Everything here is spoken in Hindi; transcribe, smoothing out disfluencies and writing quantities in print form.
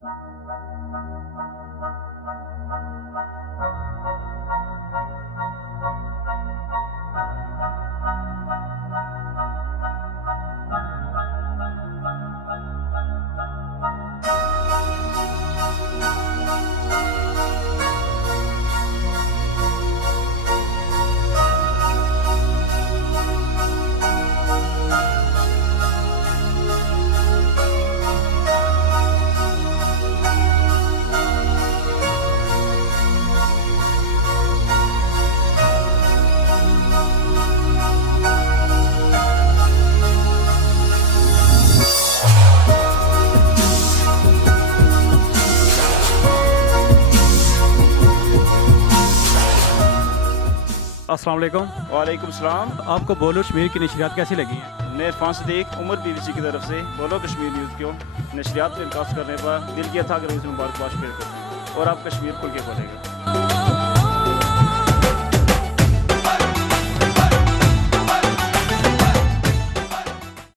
अस्सलाम वालेकुम। वालेकुम सलाम। आपको बोलो कश्मीर की नशरियात कैसी लगी हैं? मैं इरफान सदीक उमर BBC की तरफ से बोलो कश्मीर न्यूज़ को नशरियात में इंकास करने पर दिल की अथाह गहराई से मुबारकबाद पेश करता हूँ और आप कश्मीर खुल के बोलेगा।